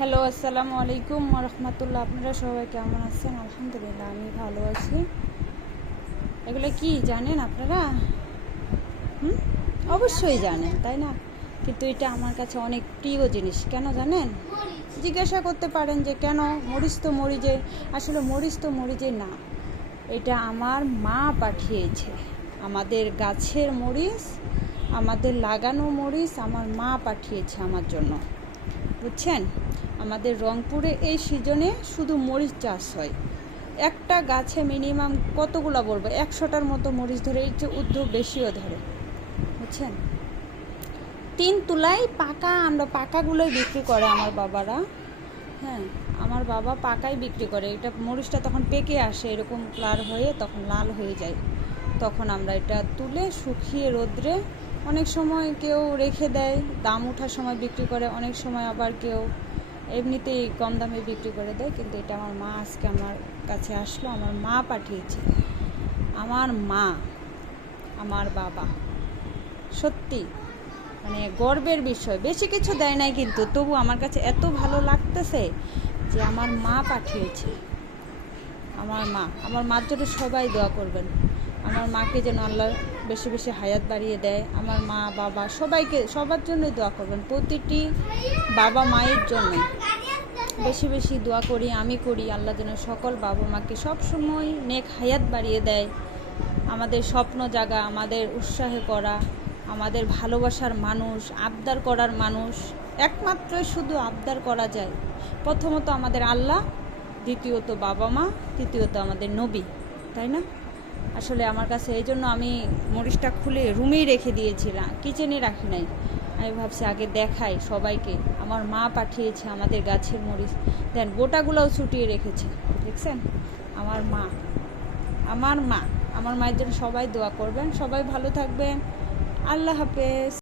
Hello, আসসালামু আলাইকুম রহমতুল্লাহ। আপনারা সবাই কেমন আছেন? আলহামদুলিল্লাহ, আমি ভালো আছি। এগুলো কি জানেন আপনারা? অবশ্যই জানেন, তাই না? কিন্তু এটা আমার কাছে অনেক প্রিয় জিনিস। কেন জানেন? জিজ্ঞাসা করতে পারেন যে কেন মরিচ তো মরিচে, আসলে মরিচ তো মরিচে না, এটা আমার মা পাঠিয়েছে। আমাদের গাছের মরিচ, আমাদের লাগানো মরিচ আমার মা পাঠিয়েছে আমার জন্য, বুঝছেন? আমাদের রংপুরে এই সিজনে শুধু মরিচ চাষ হয়। একটা গাছে মিনিমাম কতগুলো বলবো, 100টার মতো মরিচ ধরে, এর চেয়ে ঊর্ধ্ব বেশিও ধরে, বুঝছেন? 3 তুলাই পাকা, আমরা পাকাগুলোই বিক্রি করে আমার বাবারা। হ্যাঁ, আমার বাবা পাকাই বিক্রি করে। এটা মরিচটা তখন পেকে আসে, এরকম কালার হয়ে তখন লাল হয়ে যায়। তখন আমরা এটা তুলে শুকিয়ে রোদ্রে, অনেক সময় কেউ রেখে দেয়, দাম ওঠার সময় বিক্রি করে, অনেক সময় আবার কেউ এমনিতেই কম দামে বিক্রি করে দেয়। কিন্তু এটা আমার মা আজকে আমার কাছে আসলো, আমার মা পাঠিয়েছে। আমার মা, আমার বাবা, সত্যি মানে গর্বের বিষয়। বেশি কিছু দেয় নাই, কিন্তু তবু আমার কাছে এত ভালো লাগতেছে যে আমার মা পাঠিয়েছে। আমার মা, আমার মার জন্য সবাই দোয়া করবেন। আমার মাকে যেন আল্লাহ বেশি বেশি হায়াত বাড়িয়ে দেয়। আমার মা বাবা সবাইকে, সবার জন্যই দোয়া করবেন, প্রতিটি বাবা মায়ের জন্যই বেশি বেশি দোয়া করি, আমি করি। আল্লাহ যেন সকল বাবা মাকে সবসময় নেক হায়াত বাড়িয়ে দেয়। আমাদের স্বপ্ন জাগা, আমাদের উৎসাহে করা, আমাদের ভালোবাসার মানুষ, আবদার করার মানুষ। একমাত্র শুধু আবদার করা যায়, প্রথমত আমাদের আল্লাহ, দ্বিতীয়ত বাবা মা, তৃতীয়ত আমাদের নবী, তাই না? আসলে আমার কাছে এই জন্য আমি মরিচটা খুলে রুমেই রেখে দিয়েছিলাম, কিচেনে রাখি নাই। আমি ভাবছি আগে দেখাই সবাইকে, আমার মা পাঠিয়েছে আমাদের গাছের মরিচ। দেন গোটাগুলোও ছুটিয়ে রেখেছে, দেখছেন? আমার মা, আমার মা, আমার মায়ের জন্য সবাই দোয়া করবেন। সবাই ভালো থাকবেন। আল্লাহ হাফেজ।